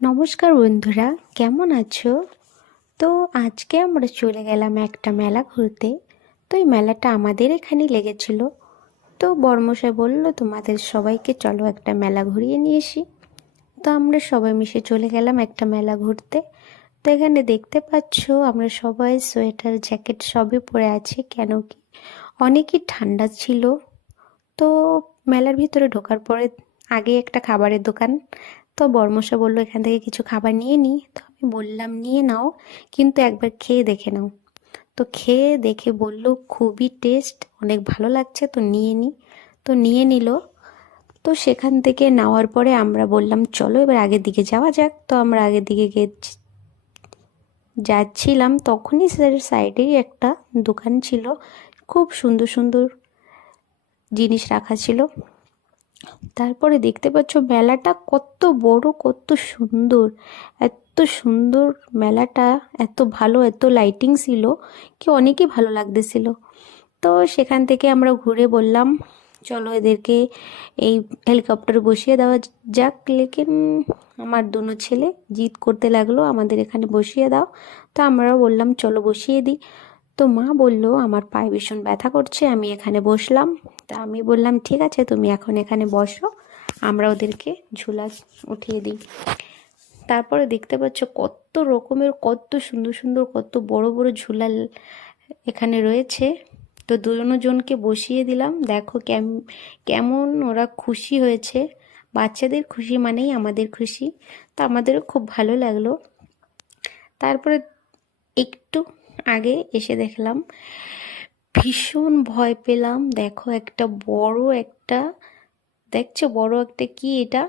নমস্কার বন্ধুরা, কেমন আছো? তো আজকে আমরা চলে গেলাম একটা মেলা ঘুরতে। তো এই মেলাটা আমাদের এখানেই লেগেছিল। তো বড়মশাই বললো তোমাদের সবাইকে চলো একটা মেলা ঘুরিয়ে নিয়ে আসি। তো আমরা সবাই মিশে চলে গেলাম একটা মেলা ঘুরতে। তো এখানে দেখতে পাচ্ছো আমরা সবাই সোয়েটার জ্যাকেট সবই পরে আছি, কেন কি অনেকই ঠান্ডা ছিল। তো মেলার ভিতরে ঢোকার পরে আগে একটা খাবারের দোকান। তো বর্মশা বললো এখান থেকে কিছু খাবার নিয়ে নিই। তো আমি বললাম নিয়ে নাও, কিন্তু একবার খেয়ে দেখে নাও। তো খেয়ে দেখে বললো খুবই টেস্ট, অনেক ভালো লাগছে, তো নিয়ে নিই। তো নিয়ে নিল। তো সেখান থেকে নেওয়ার পরে আমরা বললাম চলো এবার আগের দিকে যাওয়া যাক। তো আমরা আগের দিকে যাচ্ছিলাম, তখনই স্যার সাইডেই একটা দোকান ছিল, খুব সুন্দর সুন্দর জিনিস রাখা ছিল। তারপরে দেখতে পাচ্ছ মেলাটা কত বড়, কত সুন্দর, এত সুন্দর মেলাটা, এত ভালো, এত লাইটিং ছিল কি অনেকই ভালো লাগতেছিল। তো সেখান থেকে আমরা ঘুরে বললাম চলো এদেরকে এই হেলিকপ্টারে বসিয়ে দেওয়া যাক। লেকিন আমার দুনো ছেলে জিদ করতে লাগলো আমাদের এখানে বসিয়ে দাও। তো আমরাও বললাম চলো বসিয়ে দিই। তো মা বলল আমার পায়ে ভীষণ ব্যথা করছে, আমি এখানে বসলাম। তা আমি বললাম ঠিক আছে তুমি এখন এখানে বসো, আমরা ওদেরকে ঝুলা উঠিয়ে দিই। তারপরে দেখতে পাচ্ছ কত রকমের, কত সুন্দর সুন্দর, কত বড় বড় ঝুলা এখানে রয়েছে। তো দুজনকে বসিয়ে দিলাম, দেখো কেমন ওরা খুশি হয়েছে। বাচ্চাদের খুশি মানেই আমাদের খুশি। তো আমাদেরও খুব ভালো লাগলো। তারপরে একটু আগে এসে দেখলাম, ভীষণ ভয় পেলাম। দেখো একটা বড় একটা, দেখছো বড় একটা কি এটা,